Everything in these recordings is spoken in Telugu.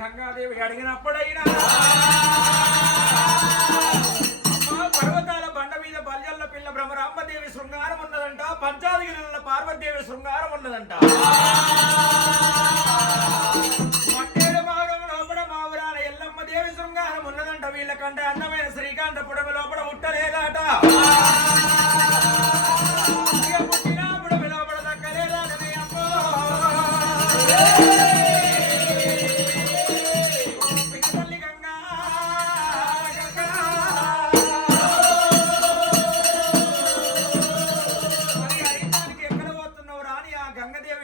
గంగాదేవి అడిగినప్పుడైనా పర్వతాల బండ మీద బల్యల్ల పిల్ల బ్రహ్మరాంబదేవి శృంగారం ఉన్నదంట, పంచాదిగిరిల పార్వతీదేవి శృంగారం ఉన్నదంట. మట్టేడు మావురం లోపల మావురాల ఎల్లమ్మ దేవి శృంగారం ఉన్నదంట. వీళ్ళకంటే అందమైన శ్రీకాంత పుడమి లోపల ఉట్టలేదాట. పుట్టిన పుడమి లోపల దక్కలేదాటనే అమ్మో.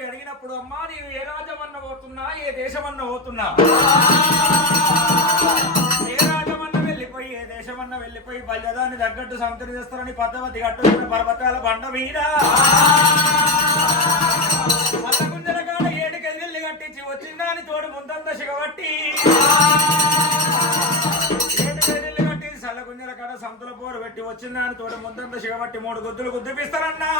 అడిగినప్పుడు అమ్మా నీవు ఏ రాజమన్న పోతున్నా, ఏ దేశమన్న పోతున్నా, ఏ రాజమన్న వెళ్ళిపోయి ఏ దేశమన్న వెళ్ళిపోయి బల్యదాన్ని తగ్గట్టు సముద్రం చేస్తారని పద్దవతి కట్టుకున్న పర్వతాల బండ మీద మల్లగుంజల కాడ ఏడుకెళ్ళి కట్టించి వచ్చిందాని తోడు ముందంత సిగబట్టి ఏడుకెళ్ళి కట్టి సల్లగుంజల కాడ సంతుల పోరు పెట్టి వచ్చిందాని తోడు ముందంత సిగబట్టి 3 గుద్దులు గుద్దిపిస్తారన్నా.